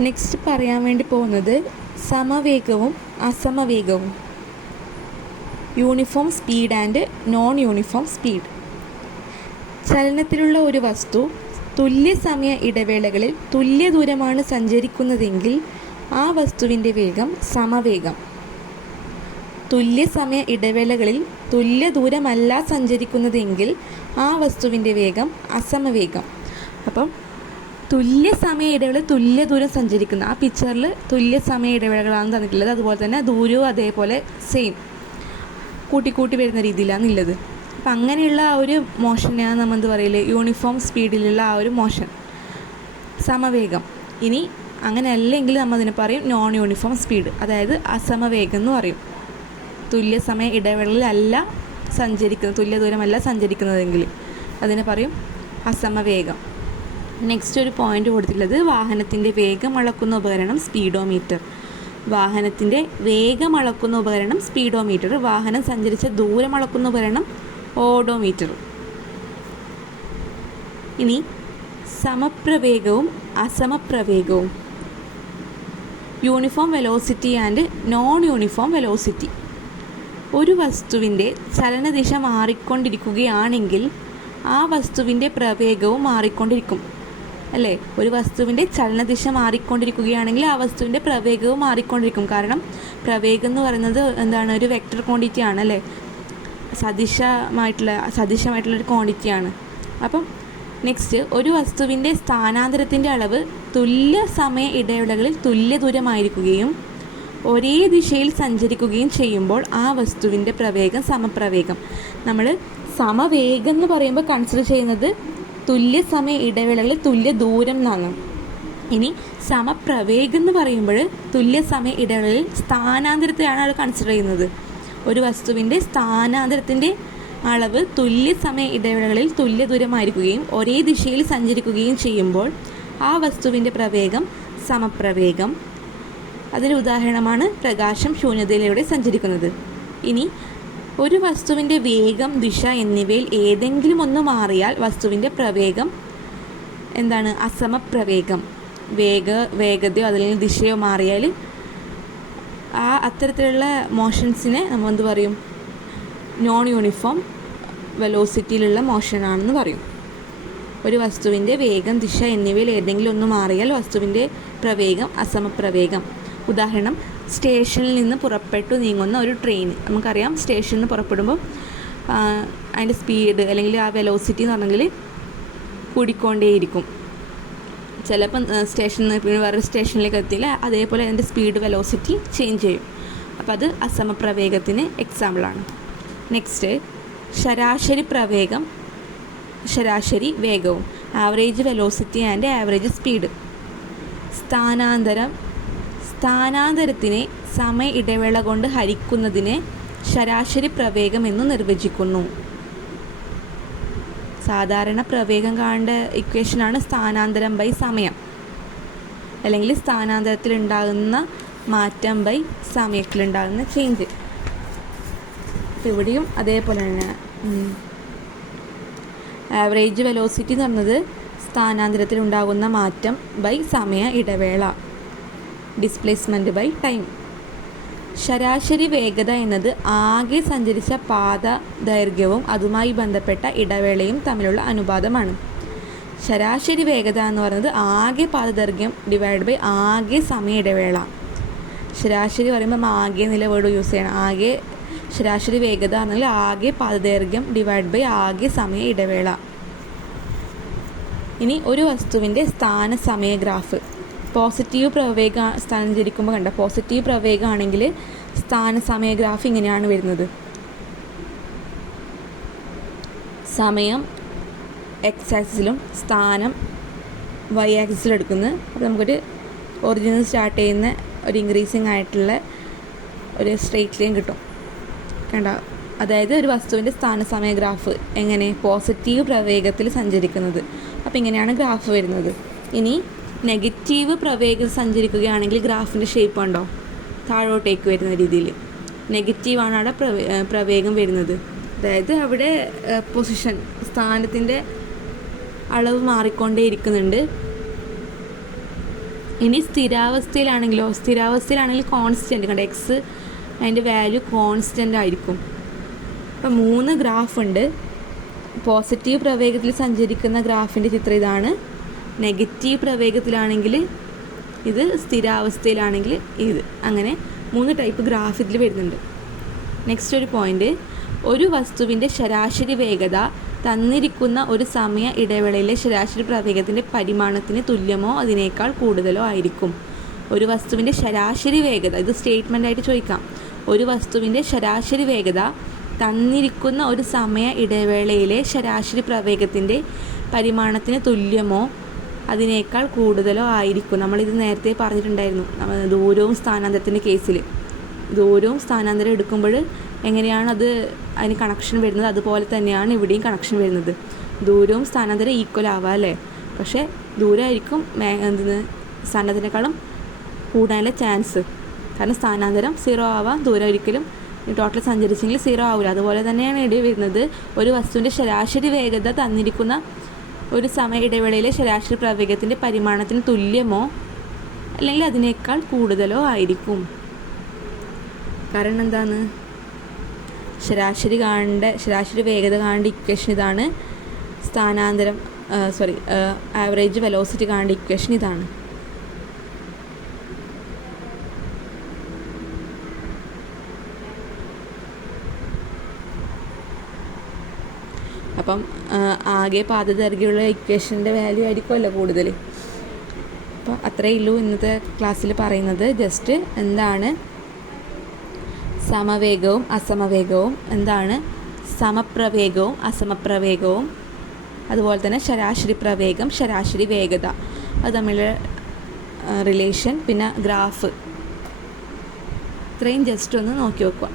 Next പറയാൻ വേണ്ടി പോകുന്നത് സമവേഗവും അസമവേഗവും, uniform speed and non uniform speed. ചലനത്തിലുള്ള ഒരു വസ്തു തുല്യ സമയ ഇടവേളകളിൽ തുല്യ ദൂരമാണ് സഞ്ചരിക്കുന്നതെങ്കിൽ ആ വസ്തുവിൻ്റെ വേഗം സമവേഗം. തുല്യ സമയ ഇടവേളകളിൽ തുല്യ ദൂരമല്ല സഞ്ചരിക്കുന്നതെങ്കിൽ ആ വസ്തുവിൻ്റെ വേഗം അസമവേഗം. അപ്പം തുല്യ സമയ ഇടവേള തുല്യ ദൂരം സഞ്ചരിക്കുന്ന ആ പിക്ചറിൽ തുല്യ സമയ ഇടവേളകളാണ് തന്നിട്ടുള്ളത്. അതുപോലെ തന്നെ ദൂരവും അതേപോലെ സെയിം കൂട്ടിക്കൂട്ടി വരുന്ന രീതിയിലാണ് ഉള്ളത്. അപ്പം അങ്ങനെയുള്ള ആ ഒരു മോഷനെയാണ് നമ്മൾ എന്ത് പറയല്, യൂണിഫോം സ്പീഡിലുള്ള ആ ഒരു മോഷൻ സമവേഗം. ഇനി അങ്ങനെ അല്ലെങ്കിൽ നമ്മൾ അതിനെ പറയും നോൺ യൂണിഫോം സ്പീഡ്, അതായത് അസമവേഗം എന്ന് പറയും. തുല്യ സമയ ഇടവേളയിലല്ല സഞ്ചരിക്കുന്നത്, തുല്യ ദൂരമല്ല സഞ്ചരിക്കുന്നതെങ്കിൽ അതിനെ പറയും അസമവേഗം. നെക്സ്റ്റ് ഒരു പോയിന്റ് കൊടുത്തിട്ടുള്ളത് വാഹനത്തിൻ്റെ വേഗം അളക്കുന്ന ഉപകരണം സ്പീഡോമീറ്റർ. വാഹനത്തിൻ്റെ വേഗം അളക്കുന്ന ഉപകരണം സ്പീഡോമീറ്റർ. വാഹനം സഞ്ചരിച്ച ദൂരം അളക്കുന്ന ഉപകരണം ഓഡോമീറ്റർ. ഇനി സമപ്രവേഗവും അസമപ്രവേഗവും, uniform velocity and non uniform velocity. ഒരു വസ്തുവിൻ്റെ ചലനദിശ മാറിക്കൊണ്ടിരിക്കുകയാണെങ്കിൽ ആ വസ്തുവിൻ്റെ പ്രവേഗവും മാറിക്കൊണ്ടിരിക്കും, അല്ലേ? ഒരു വസ്തുവിൻ്റെ ചലനദിശ മാറിക്കൊണ്ടിരിക്കുകയാണെങ്കിൽ ആ വസ്തുവിൻ്റെ പ്രവേഗവും മാറിക്കൊണ്ടിരിക്കും. കാരണം പ്രവേഗം എന്ന് പറയുന്നത് എന്താണ്, ഒരു വെക്റ്റർ ക്വാണ്ടിറ്റി ആണ്, അല്ലേ? സദിശമായിട്ടുള്ളൊരു ക്വാണ്ടിറ്റിയാണ്. അപ്പം നെക്സ്റ്റ്, ഒരു വസ്തുവിൻ്റെ സ്ഥാനാന്തരത്തിൻ്റെ അളവ് തുല്യ സമയ ഇടവേളകളിൽ തുല്യ ദൂരമായിരിക്കുകയും ഒരേ ദിശയിൽ സഞ്ചരിക്കുകയും ചെയ്യുമ്പോൾ ആ വസ്തുവിൻ്റെ പ്രവേഗം സമപ്രവേഗം. നമ്മൾ സമവേഗം എന്ന് പറയുമ്പോൾ കൺസിഡർ ചെയ്യുന്നത് തുല്യ സമയ ഇടവേളകളിൽ തുല്യ ദൂരം എന്നാണ്. ഇനി സമപ്രവേഗം എന്ന് പറയുമ്പോൾ തുല്യ സമയ ഇടവേളകളിൽ സ്ഥാനാന്തരത്തെയാണ് അത് കൺസിഡർ ചെയ്യുന്നത്. ഒരു വസ്തുവിൻ്റെ സ്ഥാനാന്തരത്തിൻ്റെ അളവ് തുല്യ സമയ ഇടവേളകളിൽ തുല്യ ദൂരമായിരിക്കുകയും ഒരേ ദിശയിൽ സഞ്ചരിക്കുകയും ചെയ്യുമ്പോൾ ആ വസ്തുവിൻ്റെ പ്രവേഗം സമപ്രവേഗം. അതിന് ഉദാഹരണമാണ് പ്രകാശം ശൂന്യതയിലൂടെ സഞ്ചരിക്കുന്നത്. ഇനി ഒരു വസ്തുവിൻ്റെ വേഗം, ദിശ എന്നിവയിൽ ഏതെങ്കിലും ഒന്ന് മാറിയാൽ വസ്തുവിൻ്റെ പ്രവേഗം എന്താണ്, അസമപ്രവേഗം. വേഗതയോ അല്ലെങ്കിൽ ദിശയോ മാറിയാൽ ആ അത്തരത്തിലുള്ള മോഷൻസിനെ നമ്മൾ എന്ത് പറയും, നോൺ യൂണിഫോം വെലോസിറ്റിയിലുള്ള മോഷനാണെന്ന് പറയും. ഒരു വസ്തുവിൻ്റെ വേഗം, ദിശ എന്നിവയിൽ ഏതെങ്കിലും ഒന്ന് മാറിയാൽ വസ്തുവിൻ്റെ പ്രവേഗം അസമപ്രവേഗം. ഉദാഹരണം, സ്റ്റേഷനിൽ നിന്ന് പുറപ്പെട്ടു നീങ്ങുന്ന ഒരു ട്രെയിൻ. നമുക്കറിയാം സ്റ്റേഷനിൽ നിന്ന് പുറപ്പെടുമ്പോൾ അതിൻ്റെ സ്പീഡ് അല്ലെങ്കിൽ ആ വെലോസിറ്റി എന്ന് പറഞ്ഞെങ്കിൽ കൂടിക്കൊണ്ടേയിരിക്കും. ചിലപ്പം സ്റ്റേഷനിൽ നിന്ന് വേറൊരു സ്റ്റേഷനിലേക്ക് എത്തിയില്ല, അതേപോലെ അതിൻ്റെ സ്പീഡ് വെലോസിറ്റി ചേഞ്ച് ചെയ്യും. അപ്പോൾ അത് അസമപ്രവേഗത്തിന് എക്സാമ്പിളാണ്. നെക്സ്റ്റ്, ശരാശരി പ്രവേഗം ശരാശരി വേഗവും, average velocity and average speed. സ്ഥാനാന്തരത്തിനെ സമയ ഇടവേള കൊണ്ട് ഹരിക്കുന്നതിനെ ശരാശരി പ്രവേഗം എന്ന് നിർവചിക്കുന്നു. സാധാരണ പ്രവേഗം കാണേണ്ട ഇക്വേഷനാണ് സ്ഥാനാന്തരം ബൈ സമയം, അല്ലെങ്കിൽ സ്ഥാനാന്തരത്തിൽ ഉണ്ടാകുന്ന മാറ്റം ബൈ സമയത്തിലുണ്ടാകുന്ന ചേഞ്ച്. ഇവിടെയും അതേപോലെ തന്നെ ആവറേജ് വെലോസിറ്റി എന്ന് പറഞ്ഞത് സ്ഥാനാന്തരത്തിൽ ഉണ്ടാകുന്ന മാറ്റം ബൈ സമയ ഇടവേള, ഡിസ്പ്ലേസ്മെൻറ്റ് ബൈ ടൈം. ശരാശരി വേഗത എന്നത് ആകെ സഞ്ചരിച്ച പാത ദൈർഘ്യവും അതുമായി ബന്ധപ്പെട്ട ഇടവേളയും തമ്മിലുള്ള അനുപാതമാണ്. ശരാശരി വേഗത എന്ന് പറയുന്നത് ആകെ പാത ദൈർഘ്യം ഡിവൈഡ് ബൈ ആകെ സമയ ഇടവേള. ശരാശരി പറയുമ്പോൾ ആകെ എന്നുള്ള വേർഡ് യൂസ് ചെയ്യണം. ആകെ ശരാശരി വേഗത പറഞ്ഞാൽ ആകെ പാത ദൈർഘ്യം ഡിവൈഡ് ബൈ ആകെ സമയ ഇടവേള. ഇനി ഒരു വസ്തുവിൻ്റെ സ്ഥാന സമയ ഗ്രാഫ്. പോസിറ്റീവ് പ്രവേഗം സഞ്ചരിക്കുമ്പോൾ കണ്ട പോസിറ്റീവ് പ്രവേഗമാണെങ്കിൽ സ്ഥാന സമയ ഗ്രാഫ് ഇങ്ങനെയാണ് വരുന്നത്. സമയം എക്സ് ആക്സിസിലും സ്ഥാനം വൈ ആക്സിസിലും എടുക്കുന്നത്. അപ്പോൾ നമുക്കൊരു ഒറിജിനൽ സ്റ്റാർട്ട് ചെയ്യുന്ന ഒരു ഇൻക്രീസിങ് ആയിട്ടുള്ള ഒരു സ്ട്രെയിറ്റ് ലൈൻ കിട്ടും. കണ്ട, അതായത് ഒരു വസ്തുവിൻ്റെ സ്ഥാന സമയ ഗ്രാഫ് എങ്ങനെ, പോസിറ്റീവ് പ്രവേഗത്തിൽ സഞ്ചരിക്കുന്നത്. അപ്പോൾ ഇങ്ങനെയാണ് ഗ്രാഫ് വരുന്നത്. ഇനി നെഗറ്റീവ് പ്രവേഗം സഞ്ചരിക്കുകയാണെങ്കിൽ ഗ്രാഫിൻ്റെ ഷേപ്പ് ഉണ്ടോ, താഴോട്ടേക്ക് വരുന്ന രീതിയിൽ നെഗറ്റീവാണ് അവിടെ പ്രവേഗം വരുന്നത്. അതായത് അവിടെ പൊസിഷൻ, സ്ഥാനത്തിൻ്റെ അളവ് മാറിക്കൊണ്ടേ ഇരിക്കുന്നുണ്ട്. ഇനി സ്ഥിരാവസ്ഥയിലാണെങ്കിൽ കോൺസ്റ്റൻറ്റ് കണ്ട എക്സ് അതിൻ്റെ വാല്യൂ കോൺസ്റ്റൻ്റ് ആയിരിക്കും. അപ്പം 3 ഗ്രാഫ് ഉണ്ട്. പോസിറ്റീവ് പ്രവേഗത്തിൽ സഞ്ചരിക്കുന്ന ഗ്രാഫിൻ്റെ ചിത്രം ഇതാണ്. നെഗറ്റീവ് പ്രവേഗത്തിലാണെങ്കിൽ ഇത്, സ്ഥിരാവസ്ഥയിലാണെങ്കിൽ ഇത്. അങ്ങനെ 3 ടൈപ്പ് ഗ്രാഫ് ഇതിൽ വരുന്നുണ്ട്. നെക്സ്റ്റ് ഒരു പോയിൻ്റ്, ഒരു വസ്തുവിൻ്റെ ശരാശരി വേഗത തന്നിരിക്കുന്ന ഒരു സമയ ഇടവേളയിലെ ശരാശരി പ്രവേഗത്തിൻ്റെ പരിമാണത്തിന് തുല്യമോ അതിനേക്കാൾ കൂടുതലോ ആയിരിക്കും. ഒരു വസ്തുവിൻ്റെ ശരാശരി വേഗത, ഇത് സ്റ്റേറ്റ്മെൻ്റ് ആയിട്ട് ചോദിക്കാം. ഒരു വസ്തുവിൻ്റെ ശരാശരി വേഗത തന്നിരിക്കുന്ന ഒരു സമയ ഇടവേളയിലെ ശരാശരി പ്രവേഗത്തിൻ്റെ പരിമാണത്തിന് തുല്യമോ അതിനേക്കാൾ കൂടുതലോ ആയിരിക്കും. നമ്മളിത് നേരത്തെ പറഞ്ഞിട്ടുണ്ടായിരുന്നു, ദൂരവും സ്ഥാനാന്തരത്തിൻ്റെ കേസിൽ. ദൂരവും സ്ഥാനാന്തരം എടുക്കുമ്പോൾ എങ്ങനെയാണ് അതിന് കണക്ഷൻ വരുന്നത്, അതുപോലെ തന്നെയാണ് ഇവിടെയും കണക്ഷൻ വരുന്നത്. ദൂരവും സ്ഥാനാന്തരം ഈക്വൽ ആവാം അല്ലേ, പക്ഷേ ദൂരമായിരിക്കും സ്ഥാനാന്തരത്തിനേക്കാളും കൂടാനുള്ള ചാൻസ്. കാരണം സ്ഥാനാന്തരം 0 ആവാം, ദൂരം ഒരിക്കലും ടോട്ടൽ സഞ്ചരിച്ചെങ്കിൽ 0 ആവില്ല. അതുപോലെ തന്നെയാണ് ഇവിടെ വരുന്നത്. ഒരു വസ്തുവിൻ്റെ ശരാശരി വേഗത തന്നിരിക്കുന്ന ഒരു സമയ ഇടവേളയിലെ ശരാശരി പ്രവേഗത്തിൻ്റെ പരിമാണത്തിന് തുല്യമോ അല്ലെങ്കിൽ അതിനേക്കാൾ കൂടുതലോ ആയിരിക്കും. കാരണം എന്താണ്, ശരാശരി വേഗത കാണേണ്ട ഇക്വേഷൻ ഇതാണ്. ആവറേജ് വെലോസിറ്റി കാണേണ്ട ഇക്വേഷൻ ഇതാണ്. അപ്പം ആകെ പാതദൈർഘ്യമുള്ള ഇക്വേഷൻ്റെ വാല്യൂ ആയിരിക്കുമല്ലോ കൂടുതൽ. അപ്പോൾ അത്രയേ ഉള്ളൂ ഇന്നത്തെ ക്ലാസ്സിൽ പറയുന്നത്. ജസ്റ്റ് എന്താണ് സമവേഗവും അസമവേഗവും, എന്താണ് സമപ്രവേഗവും അസമപ്രവേഗവും, അതുപോലെ തന്നെ ശരാശരി പ്രവേഗം, ശരാശരി വേഗത, അത് തമ്മിലുള്ള റിലേഷൻ, പിന്നെ ഗ്രാഫ്, ഇത്രയും ജസ്റ്റ് ഒന്ന് നോക്കി വെക്കുക.